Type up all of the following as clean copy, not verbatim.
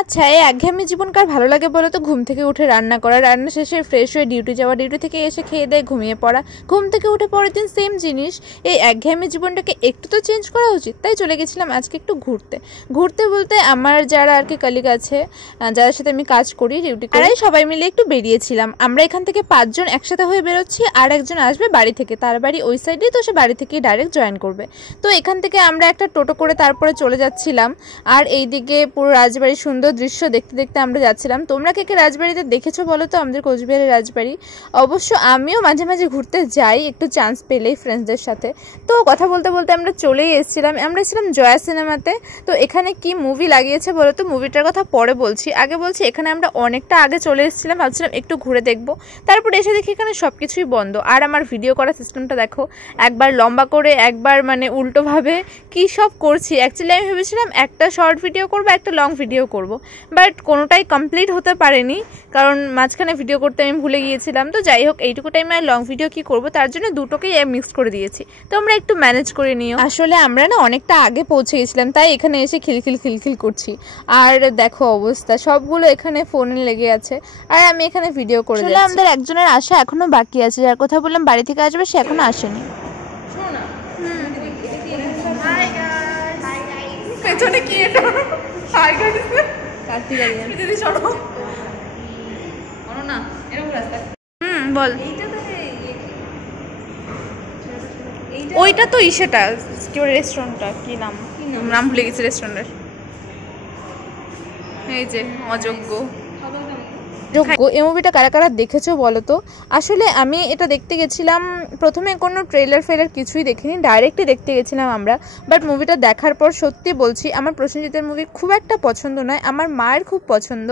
আচ্ছা, এই একঘেয়েমি জীবন কার ভালো লাগে বলো তো? ঘুম থেকে উঠে রান্না করা, রান্না শেষে ফ্রেশ হয়ে ডিউটি যাওয়া, ডিউটি থেকে এসে খেয়ে দিয়ে ঘুমিয়ে পড়া, ঘুম থেকে উঠে পরের দিন সেম জিনিস। এই একঘেয়েমি জীবনটাকে একটু তো চেঞ্জ করা উচিত। তাই চলে গেছিলাম আজকে একটু ঘুরতে। ঘুরতে বলতে আমার যারা আর কি কলিগ আছে, যাদের সাথে আমি কাজ করি, ডিউটি করি, সবাই মিলে একটু বেরিয়েছিলাম। আমরা এখান থেকে 5 জন একসাথে হয়ে বেরোচ্ছি, আর একজন আসবে বাড়ি থেকে, তার বাড়ি ওই সাইডেই, তো সে বাড়ি থেকে ডাইরেক্ট জয়েন করবে। তো এখান থেকে আমরা একটা টোটো করে তারপরে চলে যাচ্ছিলাম। আর এইদিকে পুরো রাজবাড়ির সুন্দর দৃশ্য দেখতে দেখতে আমরা যাচ্ছিলাম। তোমরা কে কে রাজবাড়িতে দেখেছো বলো তো? আমাদের কোচবিহারের রাজবাড়ি। অবশ্য আমিও মাঝে মাঝে ঘুরতে যাই একটু চান্স পেলেই ফ্রেন্ডসদের সাথে। তো কথা বলতে বলতে আমরা চলেই এসেছিলাম। আমরা এসেছিলাম জয়া সিনেমাতে। তো এখানে কি মুভি লাগিয়েছে বলো তো? মুভিটার কথা পরে বলছি, আগে বলছি এখানে আমরা অনেকটা আগে চলে এসেছিলাম, ভাবছিলাম একটু ঘুরে দেখবো। তারপরে এসে দেখি এখানে সব কিছুই বন্ধ। আর আমার ভিডিও করার সিস্টেমটা দেখো, একবার লম্বা করে, একবার মানে উল্টোভাবে কী সব করছি। অ্যাকচুয়ালি আমি ভেবেছিলাম একটা শর্ট ভিডিও করবো, একটা লং ভিডিও করব, বাট কোনোটাই কমপ্লিট হতে পারেনি, কারণ মাঝখানে ভিডিও করতে আমি ভুলে গিয়েছিলাম। তো যাই হোক, এইটুকু টাইমে লং ভিডিও কি করব, তার জন্য দুটোকেই মিক্স করে দিয়েছি। তো আমরা একটু ম্যানেজ করে নিও। আসলে আমরা না অনেকটা আগে পৌঁছে গেছিলাম, তাই এখানে এসে খিলখিল করছি। আর দেখো অবস্থা, সবগুলো এখানে ফোনে লেগে আছে, আর আমি এখানে ভিডিও করে দিচ্ছি। আমাদের একজনের আসা এখনো বাকি আছে, যার কথা বললাম বাড়ি থেকে আসবে, সে এখনো আসেনি। পেছনে কি এটা? হাই গাইস, কার্তিক আরিয়ান দিদি চলো না এরকম রাস্তা। বল। ওইটা তো ইসেটা কি রেস্টুরেন্টটা, কি নাম ভুলে গেছি রেস্টুরেন্টের। এই যে অযোগ্য। এই মুভিটা কারা কারা দেখেছো বলো তো? আসলে আমি এটা দেখতে গেছিলাম, প্রথমে কোনো ট্রেলার ফেলার কিছুই দেখিনি, ডাইরেক্টই দেখতে গেছিলাম আমরা। বাট মুভিটা দেখার পর সত্যি বলছি, আমার প্রসেনজিতের মুভি খুব একটা পছন্দ নয়, আমার মায়ের খুব পছন্দ।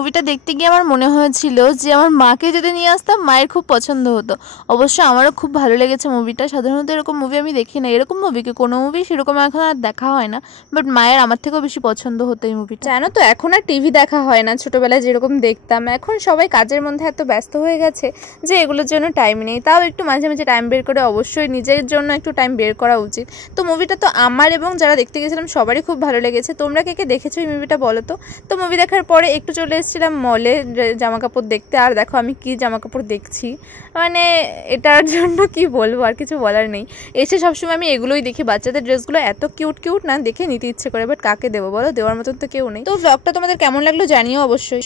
মুভিটা দেখতে গিয়ে আমার মনে হয়েছিল যে আমার মাকে যদি নিয়ে আসতাম মায়ের খুব পছন্দ হতো। অবশ্য আমারও খুব ভালো লেগেছে মুভিটা। সাধারণত এরকম মুভি আমি দেখি না, এরকম মুভিকে কোনো মুভি সেরকম এখন আর দেখা হয় না, বাট মায়ের আমার থেকেও বেশি পছন্দ হতো এই মুভিটা। জানো তো, এখন আর টিভি দেখা হয় না ছোটোবেলায় যেরকম দেখতাম। এখন সবাই কাজের মধ্যে এত ব্যস্ত হয়ে গেছে যে এগুলোর জন্য টাইম নেই। তাও একটু মাঝে মাঝে টাইম বের করে অবশ্যই নিজের জন্য একটু টাইম বের করা উচিত। তো মুভিটা তো আমার এবং যারা দেখতে গেছিলাম সবারই খুব ভালো লেগেছে। তোমরা কে কে দেখেছো এই মুভিটা বলো তো? তো মুভি দেখার পরে একটু চলে এসেছিলাম মলে জামা কাপড় দেখতে। আর দেখো আমি কি জামা কাপড় দেখছি, মানে এটার জন্য কি বলবো, আর কিছু বলার নেই। এসে সবসময় আমি এগুলোই দেখি, বাচ্চাদের ড্রেসগুলো এত কিউট না, দেখে নিতে ইচ্ছে করে, বাট কাকে দেবো বলো? দেওয়ার মতন তো কেউ নেই। তো ব্লগটা তোমাদের কেমন লাগলো জানিও অবশ্যই।